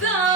done.